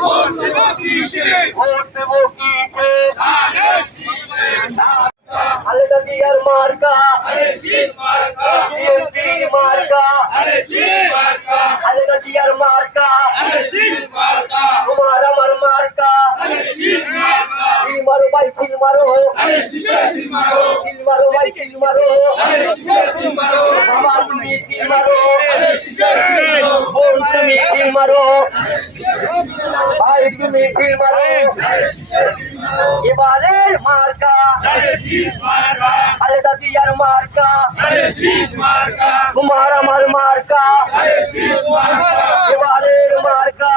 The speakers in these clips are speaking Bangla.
ভোট দেব কিসে খালেদা জিয়ার মার্কা বিএনপির মার্কা খালেদা জিয়ার মার্কা তোমার আমার মার্কা সিল মারো ভাই সিল মারো ভাই সিল মারো বাবা তুমি সিল মারো বোন তুমি সিল মারো ভাই তুমি সিল মারো এবারের মার্কা খালেদা জিয়ার মার্কা তোমার আমার মার্কা এবারের মার্কা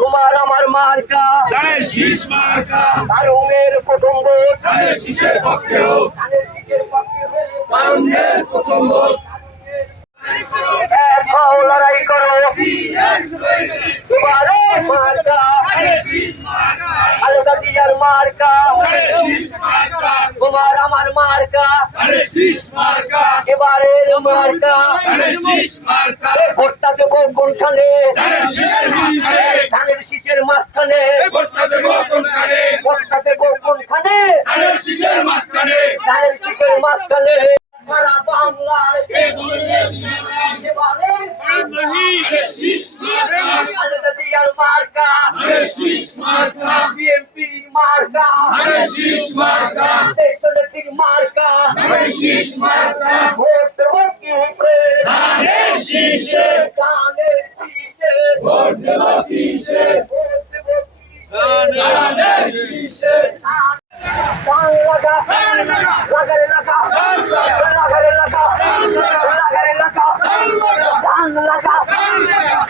তোমার আমার মার্কা তারুণের প্রথম ভোট লড়াই করো এবারের মার্কা খালেদা জিয়ার মার্কা তোমার আমার মার্কা এবারের মার্কা ভোটটা দেবো কোনখানে ধানের শীষের মাঝখানে ভোটটা দেবো কোনখানে ধানের শীষের মাঝখানে সারা বাংলায় খালেদা জিয়ার মার্কা বিএনপি মার্কা দেশনেত্রীর মার্কা ভোট দেবো কিসে ধানের শীষে ভোট দেবো কিসে ধানের শীষে ধান লাগা লাগারে লাগা লাগারে লাগা লাগারে লাগা ধান লাগা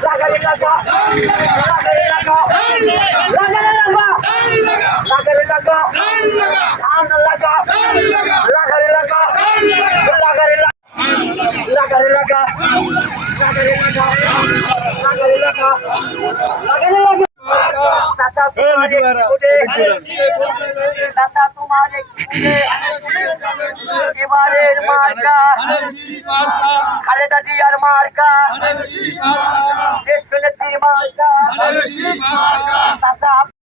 লাগারে লাগা লাগারে লাগা লাগারে লাগা লাগারে লাগা ধান লাগা লাগারে লাগা লাগারে লাগা লাগারে লাগা লাগারে লাগা লাগারে লাগা লাগারে লাগা এবারের মার্কা খালেদা জিয়ার মার্কা দেশনেত্রীর মার্কা